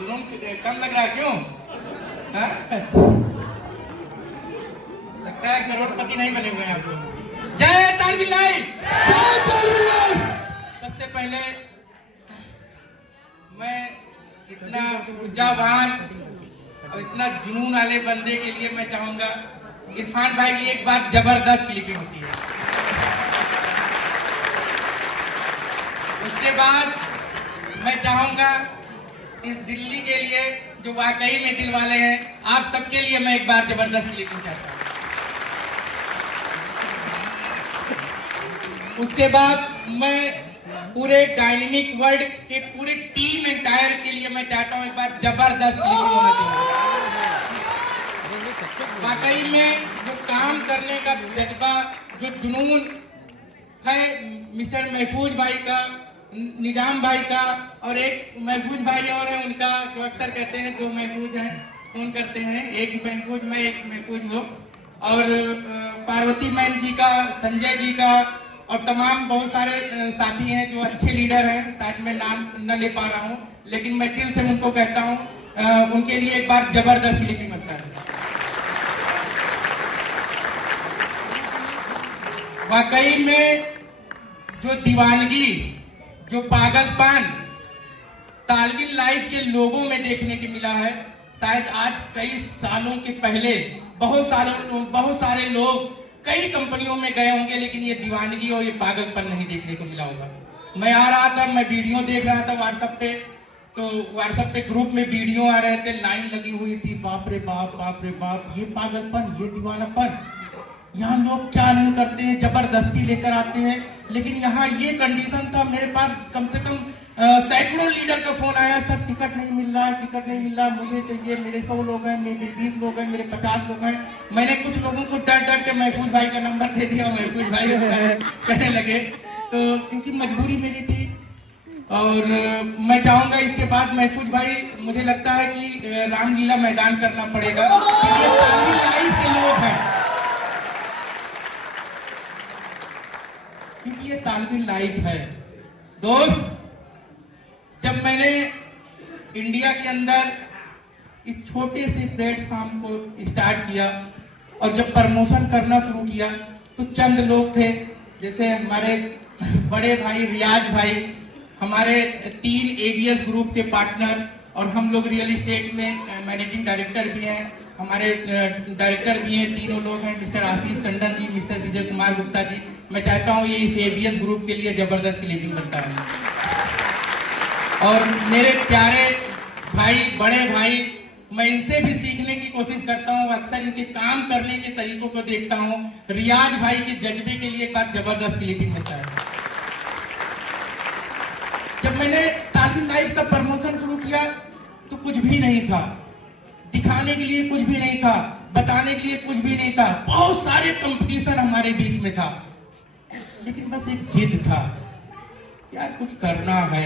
जुनून कम लग रहा है क्यों? हाँ? लगता है करोड़पति नहीं बने हुए हैं आप लोग। जय तालवी लाइफ! जय तालवी लाइफ! सबसे पहले मैं इतना ऊर्जावान और इतना जुनून वाले बंदे के लिए मैं चाहूंगा इरफान भाई की एक बार जबरदस्त क्लिपिंग होती है। उसके बाद मैं चाहूंगा इस दिल्ली के लिए जो वाकई में दिल वाले हैं, आप सबके लिए मैं एक बार जबरदस्त क्लिपिंग चाहता हूं। उसके बाद मैं पूरे डायनेमिक वर्ल्ड के पूरी टीम एंटायर के लिए मैं चाहता हूं एक बार जबरदस्त क्लिपिंग होना चाहिए। वाकई में जो काम करने का जज्बा, जो जुनून है मिस्टर महफूज भाई का, निजाम भाई का, और एक महफूज भाई और है उनका, जो अक्सर कहते हैं दो महफूज हैं, फोन करते हैं, एक महफूज मैं एक महफूज वो, और पार्वती मैम जी का, संजय जी का, और तमाम बहुत सारे साथी हैं जो अच्छे लीडर हैं। शायद मैं नाम न ले पा रहा हूं, लेकिन मैं दिल से उनको कहता हूं उनके लिए एक बार जबरदस्त क्लिपिंग लगता है। वाकई में जो दीवानगी, जो पागलपन तालवी लाइफ के लोगों में देखने को मिला है, शायद आज कई सालों के पहले बहुत सारे लोग कई कंपनियों में गए होंगे, लेकिन ये दीवानगी और ये पागलपन नहीं देखने को मिला होगा। मैं आ रहा था, मैं वीडियो देख रहा था व्हाट्सएप पे, तो व्हाट्सएप पे ग्रुप में वीडियो आ रहे थे, लाइन लगी हुई थी, बाप रे बाप, ये पागलपन, ये दीवानापन, यहाँ लोग क्या नहीं करते हैं, जबरदस्ती लेकर आते हैं। लेकिन यहाँ ये कंडीशन था, मेरे पास कम से कम सैकड़ों लीडर का फोन आया, सर टिकट नहीं मिल रहा, मुझे चाहिए, मेरे 100 लोग हैं, मेरे 20 लोग हैं, मेरे 50 लोग हैं। मैंने कुछ लोगों को डर के महफूज भाई का नंबर दे दिया, महफूज भाई कहने लगे, तो क्योंकि मजबूरी मेरी थी। और मैं चाहूंगा इसके बाद महफूज भाई, मुझे लगता है कि रामलीला मैदान करना पड़ेगा, क्योंकि ये तालवी लाइफ के लोग हैं, क्योंकि ये तालवी लाइफ है। दोस्त, जब मैंने इंडिया के अंदर इस छोटे से प्लेटफॉर्म को स्टार्ट किया और जब प्रमोशन करना शुरू किया, तो चंद लोग थे, जैसे हमारे बड़े भाई रियाज भाई, हमारे 3 एबीएस ग्रुप के पार्टनर, और हम लोग रियल एस्टेट में मैनेजिंग डायरेक्टर भी हैं, हमारे डायरेक्टर भी हैं, तीनों लोग हैं, मिस्टर आशीष टंडन जी, मिस्टर विजय कुमार गुप्ता जी। मैं चाहता हूँ ये इस एबीएस ग्रुप के लिए जबरदस्त क्लिपिंग बनता है। और मेरे प्यारे भाई, बड़े भाई, मैं इनसे भी सीखने की कोशिश करता हूँ, अक्सर इनके काम करने के तरीकों को देखता हूँ। रियाज भाई के जज्बे के लिए एक बार जबरदस्त क्लिपिंग मिलता है। जब मैंने तालवी लाइफ का प्रमोशन शुरू किया तो कुछ भी नहीं था, दिखाने के लिए कुछ भी नहीं था, बताने के लिए कुछ भी नहीं था, बहुत सारे कंपटीशन हमारे बीच में था, लेकिन बस एक जिद था, यार कुछ करना है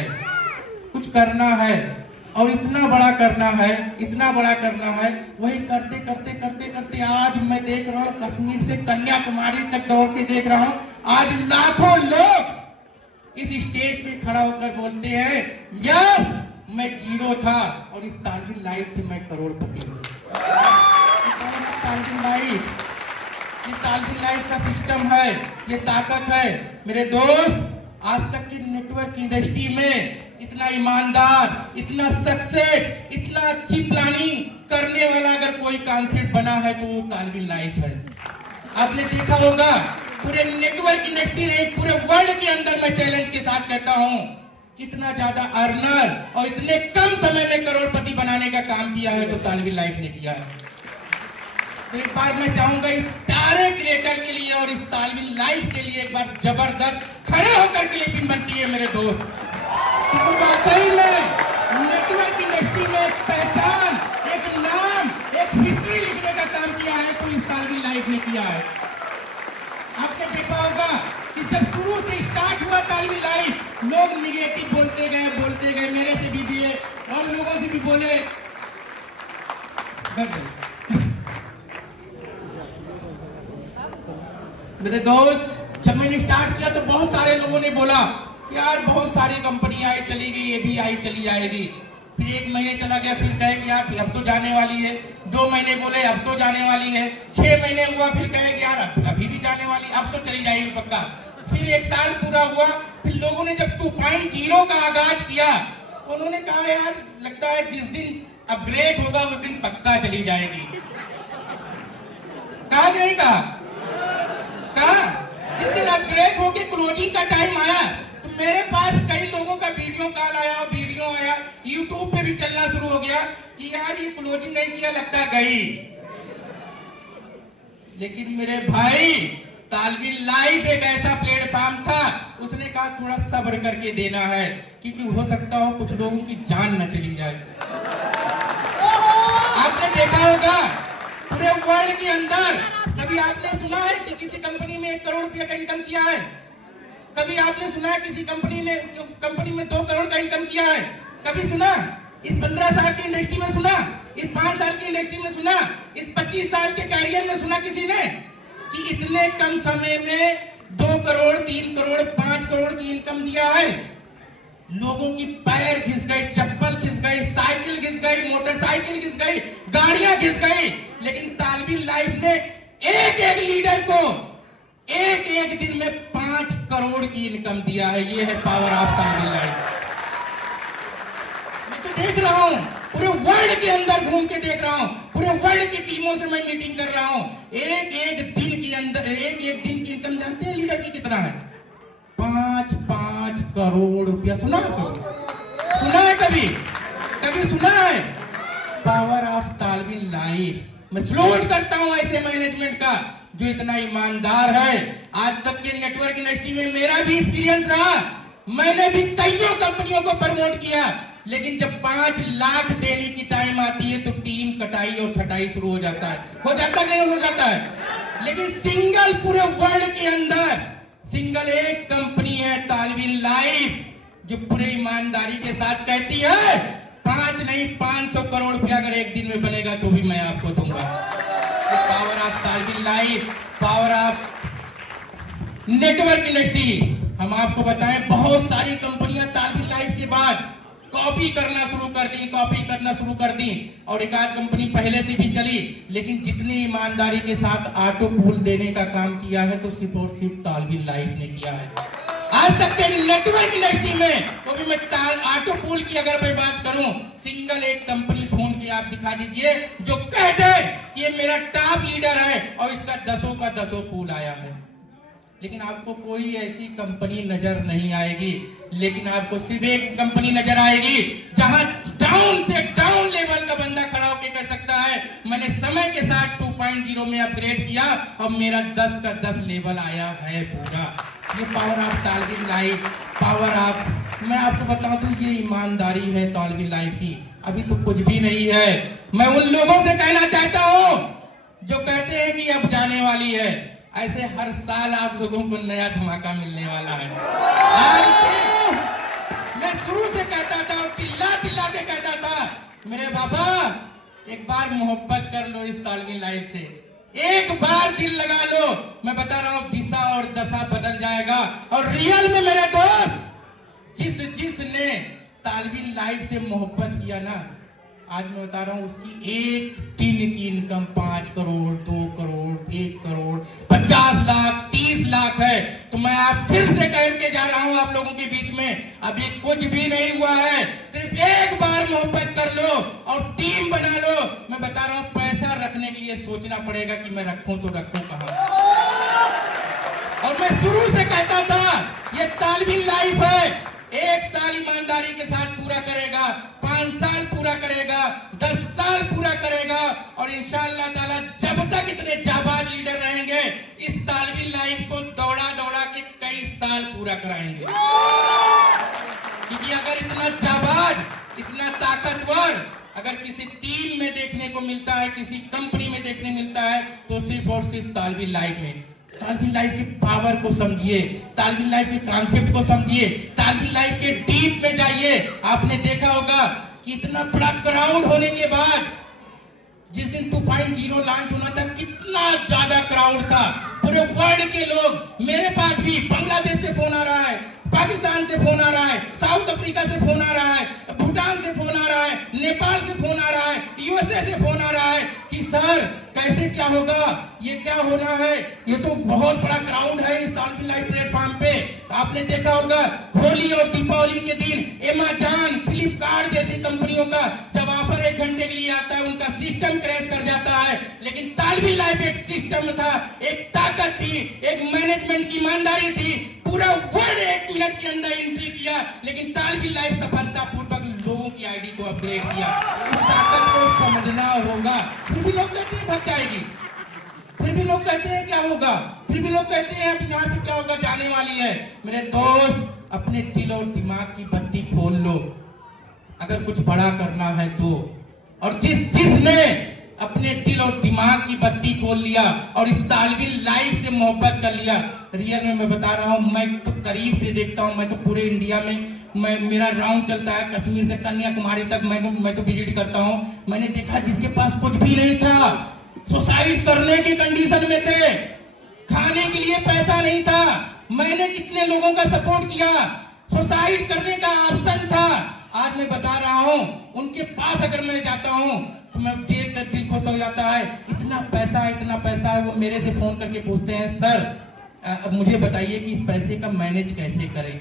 और इतना बड़ा करना है। वही करते आज मैं देख रहा हूँ, कश्मीर से कन्याकुमारी तक दौड़ के देख रहा हूँ, आज लाखों लोग इस स्टेज पे खड़ा होकर बोलते हैं, यस मैं जीरो था और इस तालवी लाइफ से मैं करोड़पति हूँ। ये तालवी लाइफ का सिस्टम है, ये ताकत है। मेरे दोस्त, आज तक की नेटवर्क इंडस्ट्री में इतना ईमानदार, इतना सक्सेस, इतना अच्छी प्लानिंग करने वाला अगर कोई कॉन्सेप्ट बना है तो वो तालवी लाइफ है। आपने देखा होगा, पूरे नेटवर्क इंडस्ट्री ने, पूरे वर्ल्ड के अंदर मैं चैलेंज के साथ कहता हूं, कितना ज्यादा अर्नर और इतने कम समय में करोड़पति बनाने का काम किया है तो तालवी लाइफ ने किया है। तो एक बार मैं चाहूंगा इस सारे क्रिएटर के लिए और इस तालवी लाइफ के लिए एक बार जबरदस्त खड़े होकर क्लिपिंग बनती है मेरे दोस्त। वाकई में नेटवर्क इंडस्ट्री में एक पहचान, एक नाम, एक हिस्ट्री लिखने का काम किया है तो इस तालवी लाइफ ने किया है। आपने देखा होगा कि जब शुरू से स्टार्ट हुआ तालवी लाइफ, लोग निगेटिव बोलते गए, मेरे से भी और लोगों से भी बोले। मेरे दोस्त, जब मैंने स्टार्ट किया तो बहुत सारे लोगों ने बोला, यार बहुत सारी कंपनी आई चली गई, ये भी आई चली जाएगी। फिर 1 महीने चला गया, फिर कहे कि यार अब तो जाने वाली है। 2 महीने बोले अब तो जाने वाली है। 6 महीने हुआ, फिर कहे कि यार अभी भी जाने वाली, अब तो चली जाएगी पक्का। फिर 1 साल पूरा हुआ। फिर लोगों ने जब 2.0 का आगाज किया तो उन्होंने कहा यार लगता है जिस दिन अपग्रेड होगा उस दिन पक्का चली जाएगी। कहा कि नहीं कहा? जिस दिन अपग्रेड होके क्लोजिंग का टाइम आया तो मेरे पास कई लोगों का वीडियो कॉल आया और वीडियो आया, यूट्यूब पे भी चलना शुरू हो गया कि यार ये क्लोजिंग नहीं किया, लगता गई। लेकिन मेरे भाई तालवीन लाइफ एक ऐसा प्लेटफॉर्म था, उसने कहा थोड़ा सब्र करके देना है क्योंकि हो सकता हो कुछ लोगों की जान न चली जाए। आपने देखा होगा पूरे वर्ल्ड के अंदर कभी आपने सुना है कि किसी कंपनी में 1 करोड़ रुपया का इनकम किया है? कभी आपने सुना है किसी कंपनी में 2 करोड़ का इनकम किया है? कभी सुना? इस 15 साल की इंडस्ट्री में सुना? इस 5 साल की इंडस्ट्री में सुना? इस 25 साल के कैरियर में सुना किसी ने कि इतने कम समय में 2 करोड़ 3 करोड़ 5 करोड़ की इनकम दिया है? लोगों की पैर घिस गए, चप्पल घिस गई, साइकिल घिस गई, मोटरसाइकिल घिस गई, गाड़ियां घिस गई, लेकिन तालवीन लाइफ ने एक एक लीडर को एक एक दिन में 5 करोड़ की इनकम दिया है। ये है पावर ऑफ तालवीन लाइफ। मैं तो देख रहा हूं, पूरे वर्ल्ड के अंदर घूम के देख रहा हूं, पूरे वर्ल्ड की टीमों से मैं मीटिंग कर रहा हूं। एक एक दिन के अंदर एक एक दिन की इनकम जानते हैं लीडर की कितना है? 5-5 करोड़ रुपया। सुना है कभी सुना है? Power of Talveen life. मैं सलूट करता हूं ऐसे मैनेजमेंट का जो इतना ईमानदार है। आज तक के नेटवर्क इंडस्ट्री में मेरा भी एक्सपीरियंस रहा, मैंने भी कईयों कंपनियों को प्रमोट किया, लेकिन जब 5 लाख देने की टाइम आती है तो टीम कटाई और छटाई शुरू हो जाता है। नहीं हो जाता है। लेकिन सिंगल पूरे वर्ल्ड के अंदर सिंगल एक कंपनी है तालवीन लाइफ जो पूरे ईमानदारी के साथ कहती है 5 नहीं 500 करोड़ रुपया अगर एक दिन में बनेगा तो भी मैं आपको दूंगा। Power of Talveen life, power of network industry. हम आपको बताएं बहुत सारी कंपनियां तालवीन लाइफ के बाद कॉपी करना शुरू कर दी और एक आध कंपनी पहले से भी चली, लेकिन जितनी ईमानदारी के साथ ऑटो पूल देने का काम किया है तो सिर्फ और सिर्फ तालवीन लाइफ ने किया है। आज तक के नेटवर्क इंडस्ट्री में वो भी मैं ऑटो पूल की अगर मैं बात करूं, सिंगल एक कंपनी ढूंढ के आप दिखा दीजिए जो कह दे कि ये मेरा टॉप लीडर है और इसका 10 का 10 पूल आया है। लेकिन आपको कोई ऐसी कंपनी नजर नहीं आएगी, लेकिन आपको सिर्फ एक कंपनी नजर आएगी जहां डाउन से डाउन लेवल का बंदा खड़ा होकर कह सकता है मैंने समय के साथ 2.0 में अपग्रेड किया और मेरा 10 का 10 लेवल आया है पूरा। ये power of Talveen life, power of, मैं आपको बता दूं ये ईमानदारी है तालवीन लाइफ की। अभी तो कुछ भी नहीं है। मैं उन लोगों से कहना चाहता हूं जो कहते हैं कि अब जाने वाली है, ऐसे हर साल आप लोगों को नया धमाका मिलने वाला है। मैं शुरू से कहता था और चिल्ला के कहता था मेरे बाबा एक बार मोहब्बत कर लो इस तालवीन लाइफ से, एक बार दिल लगा लो, मैं बता रहा हूं दिशा और दशा बदल जाएगा। और रियल में मेरे दोस्त जिसने तालवीन लाइफ से मोहब्बत किया ना, आज मैं बता रहा हूं उसकी एक दिन की इनकम 5 करोड़ 2 करोड़ 1 करोड़ 50 लाख 30 लाख है। तो मैं आप फिर से कह के जा रहा हूं आप लोगों के बीच में, अभी कुछ भी नहीं हुआ है, सिर्फ एक बार मोहब्बत कर लो और टीम बना लो। मैं बता रहा हूं पैसा रखने के लिए सोचना पड़ेगा कि मैं रखूं तो रखूं कहां। और मैं शुरू से कहता था ये तालवीन लाइफ है, 1 साल ईमानदारी के साथ पूरा करेगा, 5 साल पूरा करेगा, 10 साल पूरा करेगा और इंशाअल्लाह ताला जब तक इतने जाबाज लीडर रहेंगे इस तालवीन लाइफ को दौड़ा के कई साल पूरा कराएंगे। क्योंकि अगर इतना जाबाज, इतना ताकतवर अगर किसी टीम में देखने को मिलता है, किसी कंपनी में देखने मिलता है तो सिर्फ और सिर्फ तालवीन लाइफ में। तालवीन लाइफ के पावर को समझिए, तालवीन लाइफ के कॉन्सेप्ट को समझिए, तालवीन लाइफ के डीप में जाइए। आपने देखा होगा कि इतना बड़ा क्राउड होने के बाद जिस दिन 2.0 लॉन्च होना था कितना ज्यादा क्राउड था, पूरे वर्ल्ड के लोग, मेरे पास भी बांग्लादेश से फोन आ रहा है, पाकिस्तान से फोन आ रहा है, साउथ अफ्रीका से फोन आ रहा है, भूटान से फोन आ रहा है, नेपाल से फोन आ रहा है, यूएसए से फोन आ रहा है कि सर कैसे क्या होगा, ये क्या होना है, ये तो बहुत बड़ा क्राउड है इस तालविन लाइव प्लेटफॉर्म पे। आपने देखा होगा होली और दीपावली के दिन अमेज़न, फ्लिपकार्ट जैसी कंपनियों का जब ऑफर 1 घंटे के लिए आता है उनका सिस्टम क्रैश कर जाता है। लेकिन तालविन लाइव एक सिस्टम था, एक ताकत थी, एक मैनेजमेंट की ईमानदारी थी। पूरा वर्ल्ड 1 मिनट के अंदर एंट्री किया, लेकिन तालविन लाइव सफलतापूर्वक लोगों की आईडी को अपग्रेड किया। इस ताकत को समझना होगा। फिर भी लोग कहते हैं थक जाएगी, फिर भी लोग कहते हैं क्या होगा, फिर भी लोग कहते हैं अब यहाँ से क्या होगा, जाने वाली है। मेरे दोस्त, अपने दिल और दिमाग की बत्ती खोल लो अगर कुछ बड़ा करना है तो। और जिसने अपने दिल और दिमाग की बत्ती खोल लिया और इस तालविन लाइव से मोहब्बत कर लिया, रियल में मैं बता रहा हूँ, मैं तो करीब से देखता हूँ, मैं तो पूरे इंडिया में मेरा राउंड चलता है, कश्मीर से कन्याकुमारी तक मैं तो विजिट करता हूँ। मैंने देखा जिसके पास कुछ भी नहीं था, सुसाइड करने की कंडीशन में थे, खाने के लिए पैसा नहीं था, मैंने कितने लोगों का सपोर्ट किया, सुसाइड करने का ऑप्शन था। आज मैं बता रहा हूँ, उनके पास अगर मैं जाता हूँ तो मैं देख कर दिल खुश हो जाता है। इतना पैसा है, वो मेरे से फोन करके पूछते हैं सर अब मुझे बताइए कि इस पैसे का मैनेज कैसे करें।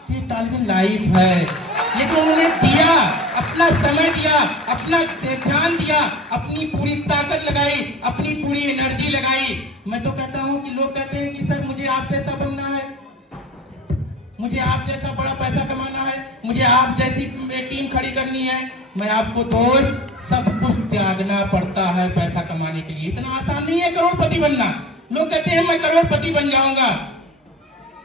तो ये तालविन लाइफ है, लेकिन उन्होंने दिया, अपना समय दिया, अपना ध्यान दिया, अपनी पूरी ताकत लगाई, अपनी पूरी एनर्जी लगाई। मैं तो कहता हूं कि लोग कहते हैं कि सर मुझे आप जैसा बनना है, मुझे आप जैसा बड़ा पैसा कमाना है, मुझे आप जैसी टीम खड़ी करनी है। मैं आपको दोस्त, सब कुछ त्यागना पड़ता है पैसा कमाने के लिए। इतना आसान नहीं है करोड़पति बनना। लोग कहते हैं मैं करोड़पति बन जाऊंगा,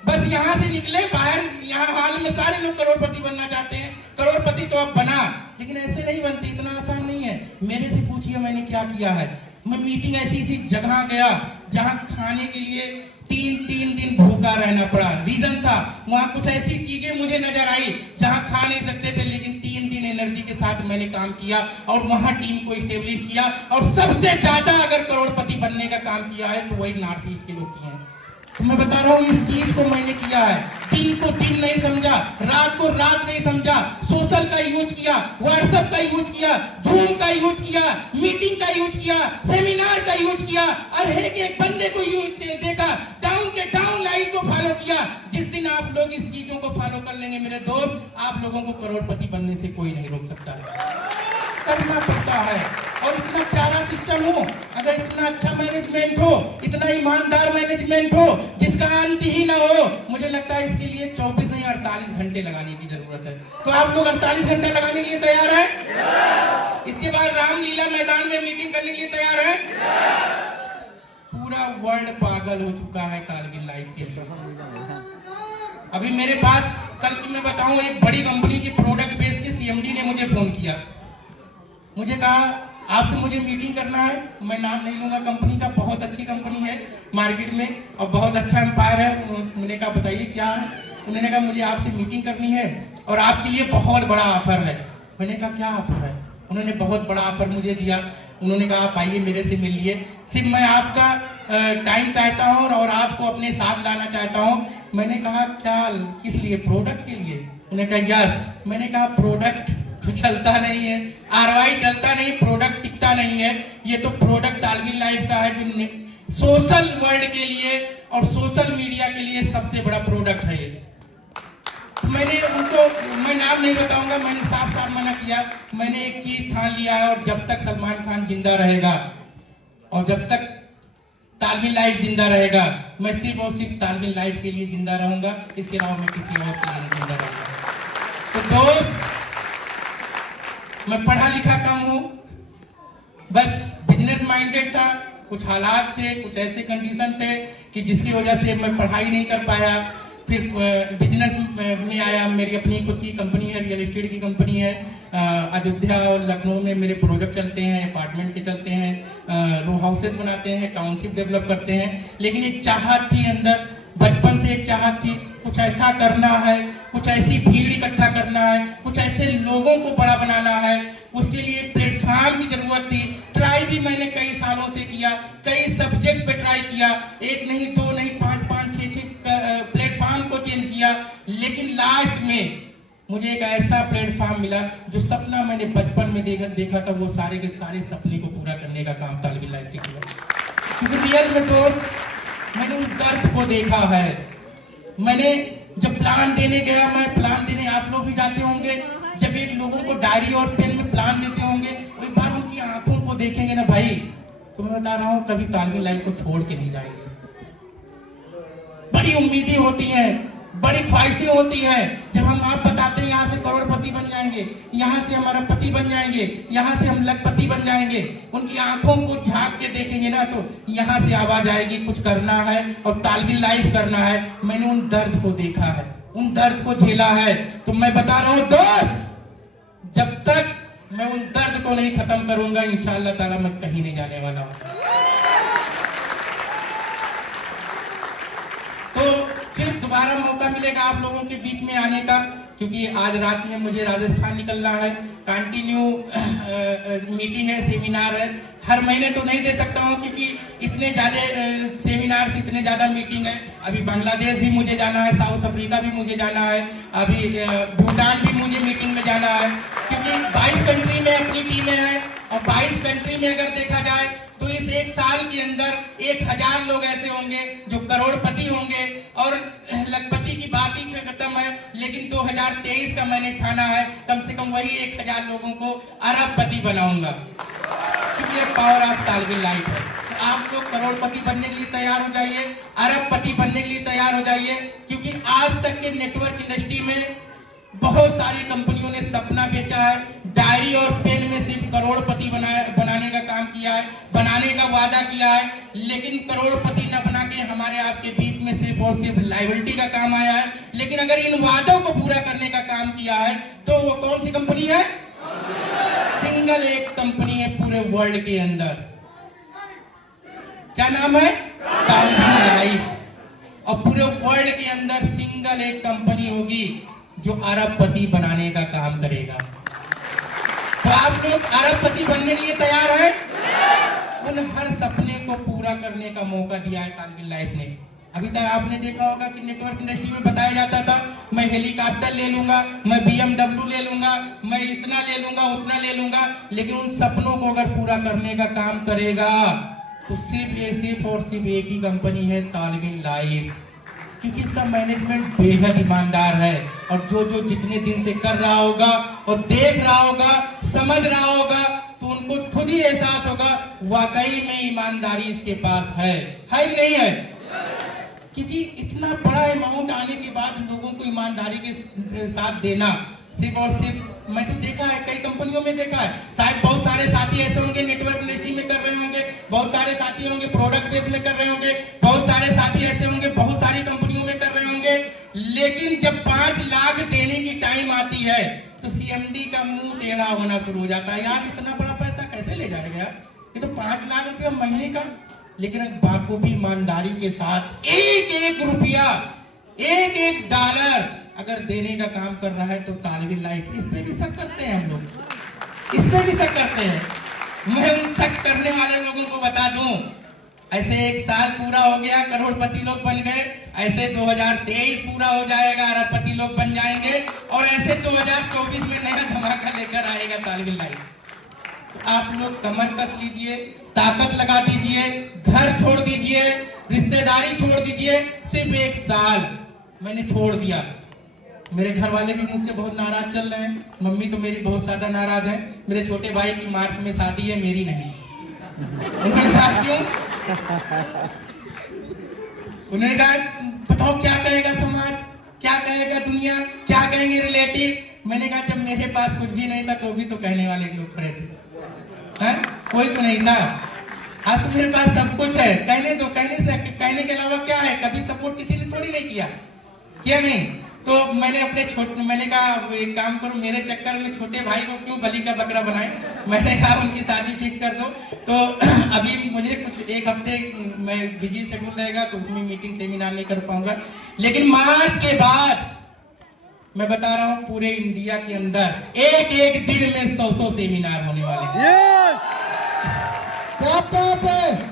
बस यहाँ से निकले बाहर, यहाँ हाल में सारे लोग करोड़पति बनना चाहते हैं। करोड़पति तो अब बना, लेकिन ऐसे नहीं बनती, इतना आसान नहीं है। मेरे से पूछिए मैंने क्या किया है। मैं मीटिंग ऐसी जगह गया जहाँ खाने के लिए 3 दिन भूखा रहना पड़ा। रीजन था वहाँ कुछ ऐसी चीजें मुझे नजर आई जहाँ खा नहीं सकते थे, लेकिन 3 दिन एनर्जी के साथ मैंने काम किया और वहाँ टीम को स्टेब्लिश किया। और सबसे ज्यादा अगर करोड़पति बनने का काम किया है तो वही नॉर्थ ईस्ट के लोग किए हैं। तो मैं बता रहा हूँ इस चीज को मैंने किया है। दिन को दिन नहीं समझा, रात को रात नहीं समझा, सोशल का यूज किया, व्हाट्सएप का यूज किया, जूम का यूज किया, मीटिंग का यूज किया, सेमिनार का यूज किया, और एक बंदे को यूज देखा, डाउन के डाउन लाइन को फॉलो किया। जिस दिन आप लोग इस चीजों को फॉलो कर लेंगे मेरे दोस्त, आप लोगों को करोड़पति बनने से कोई नहीं रोक सकता है। करना पड़ता है। और इतना प्यारा सिस्टम हो, अगर इतना अच्छा मैनेजमेंट हो, इतना ईमानदार मैनेजमेंट हो जिसका अंत ही ना हो, मुझे लगता है इसके लिए 24 नहीं 48 घंटे लगाने की जरूरत है। तो आप लोग 48 घंटे लगाने के लिए तैयार हैं? इसके बाद रामलीला मैदान में मीटिंग करने के लिए तैयार हैं? पूरा वर्ल्ड पागल हो चुका है तालविन लाइव के लिए। अभी मेरे पास कल की मैं बताऊं, एक बड़ी कंपनी की प्रोडक्ट बेस के सीएमडी ने मुझे फोन किया, मुझे कहा आपसे मुझे मीटिंग करना है। मैं नाम नहीं लूंगा कंपनी का, बहुत अच्छी कंपनी है मार्केट में और बहुत अच्छा एम्पायर है। उन्होंने कहा बताइए क्या है। उन्होंने कहा मुझे आपसे मीटिंग करनी है और आपके लिए बहुत बड़ा ऑफर है। मैंने कहा क्या ऑफर है। उन्होंने बहुत बड़ा ऑफर मुझे दिया। उन्होंने कहा आप आइए मेरे से मिलिए, सिर्फ मैं आपका टाइम चाहता हूँ और आपको अपने साथ लाना चाहता हूँ। मैंने कहा क्या, किस लिए? प्रोडक्ट के लिए? उन्होंने कहा यस। मैंने कहा प्रोडक्ट तो चलता नहीं है, आरवाई चलता नहीं, प्रोडक्ट टिकता नहीं है। ये तो प्रोडक्ट तालविन लाइव का है जो सोशल वर्ल्ड के लिए और सोशल मीडिया के लिए सबसे बड़ा प्रोडक्ट है ये। तो मैंने उनको, मैं नाम नहीं बताऊंगा, मैंने साफ साफ मना किया। मैंने एक चीज ठान लिया है, और जब तक सलमान खान जिंदा रहेगा और जब तक तालविन लाइव जिंदा रहेगा, मैं सिर्फ और सिर्फ तालविन लाइव के लिए जिंदा रहूंगा। इसके अलावा मैं किसी और के लिए नहीं जिंदा रहूंगा। तो दोस्त, मैं पढ़ा लिखा कम हूं, बस बिजनेस माइंडेड था। कुछ हालात थे, कुछ ऐसे कंडीशन थे कि जिसकी वजह से मैं पढ़ाई नहीं कर पाया। फिर बिजनेस में आया। मेरी अपनी खुद की कंपनी है, रियल एस्टेट की कंपनी है। अयोध्या और लखनऊ में मेरे प्रोजेक्ट चलते हैं, अपार्टमेंट के चलते हैं, रो हाउसेस बनाते हैं, टाउनशिप डेवलप करते हैं। लेकिन एक चाहत थी अंदर, बचपन से एक चाहत थी, कुछ ऐसा करना है, कुछ ऐसी भीड़ इकट्ठा करना है, कुछ ऐसे लोगों को बड़ा बनाना है। उसके लिए प्लेटफॉर्म की जरूरत थी। ट्राई भी मैंने कई सालों से किया, कई सब्जेक्ट पे ट्राई किया, 1 नहीं 2 नहीं 5 6 प्लेटफॉर्म को चेंज किया। लेकिन लास्ट में मुझे एक ऐसा प्लेटफॉर्म मिला मैंने बचपन में देखा था वो सारे के सारे सपने को पूरा करने का काम तालिबी लाइफ के किया, क्योंकि रियल में तो मैंने उस दर्द को देखा है। मैंने जब प्लान देने गया, मैं प्लान देने, आप लोग भी जाते होंगे, जब एक लोगों को डायरी और पेन में प्लान देते होंगे, एक बार उनकी आंखों को देखेंगे ना भाई, तो मैं बता रहा हूँ कभी तालिबी लाइफ को छोड़ के नहीं जाएंगे। बड़ी उम्मीदें होती हैं, बड़ी ख्वाहिशें होती हैं। जब हम आप बताते हैं यहाँ से करोड़पति बन जाएंगे, यहाँ से हमारा पति बन जाएंगे, यहाँ से हम लखपति बन जाएंगे, उनकी आंखों को झांक के देखेंगे ना तो यहाँ से आवाज आएगी कुछ करना है और तालिबी लाइफ करना है। मैंने उन दर्द को देखा है, उन दर्द को झेला है। तो मैं बता रहा हूँ दोस्त, जब तक मैं उन दर्द को नहीं खत्म करूंगा इंशाअल्लाह ताला मैं कहीं नहीं जाने वाला हूं। तो फिर दोबारा मौका मिलेगा आप लोगों के बीच में आने का, क्योंकि आज रात में मुझे राजस्थान निकलना है। कंटिन्यू मीटिंग है, सेमिनार है। हर महीने तो नहीं दे सकता हूं क्योंकि इतने ज्यादा सेमिनार से इतने ज्यादा मीटिंग है। अभी बांग्लादेश भी मुझे जाना है, साउथ अफ्रीका भी मुझे जाना है, अभी भूटान भी मुझे मीटिंग में जाना है, क्योंकि 22 कंट्री में अपनी टीमें हैं। और 22 कंट्री में अगर देखा जाए तो इस एक साल के अंदर 1000 लोग ऐसे होंगे जो करोड़पति होंगे। और लखपति की बात ही खत्म है, लेकिन 2023 का मैंने ठाना है कम से कम वही 1000 लोगों को अरबपति बनाऊंगा, क्योंकि ये पावर ऑफ तालिबी लाइफ है। तो आप लोग करोड़पति बनने के लिए तैयार हो जाइए, अरबपति बनने के लिए तैयार हो जाइए, क्योंकि आज तक के नेटवर्क इंडस्ट्री में बहुत सारी कंपनियों ने सपना बेचा है, डायरी और पेन में सिर्फ करोड़पति बनाने का काम किया है, बनाने का वादा किया है, लेकिन करोड़पति न बना के हमारे आपके बीच में सिर्फ और सिर्फ लायबिलिटी का काम आया है। लेकिन अगर इन वादों को पूरा करने का काम किया है तो वो कौन सी कंपनी है? सिंगल एक कंपनी है पूरे वर्ल्ड के अंदर, क्या नाम है? तालिबी लाइफ। और पूरे वर्ल्ड के अंदर सिंगल एक कंपनी होगी जो अरबपति बनाने का काम करेगा। तो आप लोग अरबपति बनने के लिए तैयार हैं? उन हर सपने को पूरा करने का मौका दिया है तालिबी लाइफ ने। अभी तक आपने देखा होगा कि नेटवर्क इंडस्ट्री में बताया जाता था मैं हेलीकॉप्टर ले लूंगा, मैं BMW ले लूंगा, मैं इतना ले लूंगा, उतना ले लूंगा, लेकिन उन सपनों को अगर पूरा करने का काम करेगा तो सिर्फ और सिर्फ एक ही कंपनी है, तालिबी लाइफ। क्योंकि इसका मैनेजमेंट बेहद ईमानदार है और जो जितने दिन से कर रहा होगा और देख रहा होगा, समझ रहा होगा, तो उनको खुद ही एहसास होगा वाकई में ईमानदारी इसके पास है कि नहीं है। क्योंकि इतना बड़ा अमाउंट आने के बाद लोगों को ईमानदारी के साथ देना, सिर्फ और सिर्फ मैं तो देखा है, कई कंपनियों में देखा है, शायद बहुत सारे साथी ऐसे होंगे नेटवर्क इंडस्ट्री में कर रहे होंगे, बहुत सारे साथी होंगे प्रोडक्ट बेस में कर रहे होंगे, बहुत सारे साथी ऐसे होंगे बहुत सारी कंपनियों में कर रहे होंगे, लेकिन जब 5 लाख देने की टाइम आती है तो CMD का मुंह टेढ़ा होना शुरू हो जाता है। यार इतना बड़ा पैसा कैसे ले जाएगा यार, ये तो 5 लाख रुपया महीने का। लेकिन बाखूबी ईमानदारी के साथ एक रुपया, एक डॉलर अगर देने का काम कर रहा है तो तालिबी लाइफ इस पे भी शक करते हैं, हम लोग इस पे भी शक करते हैं। मैं उन शक करने वाले लोगों को बता दूं, ऐसे 1 साल पूरा हो गया, करोड़पति लोग बन गए, ऐसे 2023 पूरा हो जाएगा, अरबपति लोग बन जाएंगे, और ऐसे 2024 में नया धमाका लेकर आएगा तालिबी लाइफ। तो आप लोग कमर कस लीजिए, ताकत लगा दीजिए, घर छोड़ दीजिए, रिश्तेदारी छोड़ दीजिए। सिर्फ 1 साल मैंने छोड़ दिया। मेरे घर वाले भी मुझसे बहुत नाराज चल रहे हैं, मम्मी तो मेरी बहुत ज्यादा नाराज है। मेरे छोटे भाई की मार्च में शादी है, मेरी नहीं। उन्होंने कहा क्यों? उन्होंने कहा बताओ क्या कहेगा समाज, क्या कहेगा दुनिया, क्या कहेंगे रिलेटिव। मैंने कहा जब मेरे पास कुछ भी नहीं था तो भी तो कहने वाले लोग खड़े थे, हैं? कोई तो नहीं था। आज तो मेरे पास सब कुछ है, कहने दो, कहने के अलावा क्या है? कभी सपोर्ट किसी ने थोड़ी नहीं किया नहीं। तो मैंने कहा एक काम करो, मेरे चक्कर में छोटे भाई को क्यों बलि का बकरा बनाए। मैंने कहा उनकी शादी फिक्स कर दो। तो अभी मुझे कुछ 1 हफ्ते मैं बिजी शेड्यूल रहेगा तो उसमें मीटिंग सेमिनार नहीं कर पाऊंगा, लेकिन मार्च के बाद मैं बता रहा हूँ पूरे इंडिया के अंदर एक दिन में 100 सेमिनार होने वाले हैं।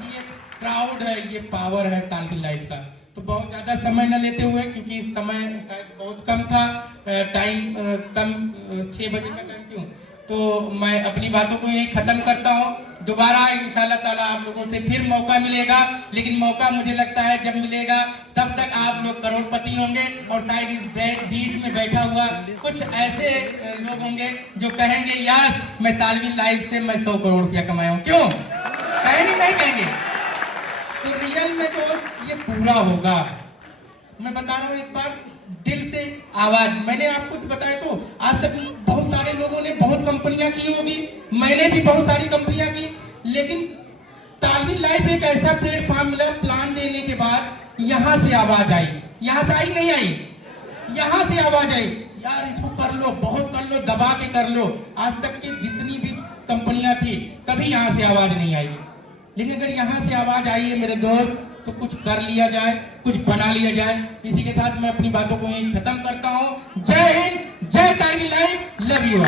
ये क्राउड है, ये पावर है तालिबी लाइफ का। तो बहुत ज्यादा समय न लेते हुए, क्योंकि समय शायद बहुत कम था, टाइम कम, 6 बजे का टाइम क्यों तो मैं अपनी बातों को यही खत्म करता हूँ। दोबारा इंशाल्लाह ताला आप लोगों से फिर मौका मिलेगा, लेकिन मौका मुझे लगता है जब मिलेगा तब तक आप लोग करोड़पति होंगे और शायद इस बीच में बैठा हुआ कुछ ऐसे लोग होंगे जो कहेंगे यार मैं तालवीन लाइफ से मैं 100 करोड़ रुपया कमाया हूँ। क्यों कहेंगे? नहीं कहेंगे? तो रियल में तो ये पूरा होगा। मैं बता रहा हूँ एक बार दिल से आवाज। मैंने आपको तो बताया, तो आज तक बहुत सारे लोगों ने बहुत कंपनियां की होगी, मैंने भी बहुत सारी कंपनियां की, लेकिन तालवीन लाइफ एक ऐसा प्लेटफॉर्म मिला प्लान देने के बाद यहां से आवाज आई। यहां से आई नहीं आई, यहां से आवाज आई यार इसको कर लो, बहुत कर लो, दबा के कर लो। आज तक की जितनी भी कंपनियां थी कभी यहां से आवाज नहीं आई, लेकिन अगर यहां से आवाज आई है मेरे दोस्त तो कुछ कर लिया जाए, कुछ बना लिया जाए। इसी के साथ मैं अपनी बातों को यहीं खत्म करता हूं। जय हिंद, जय तालवीन लाइफ, लव यू।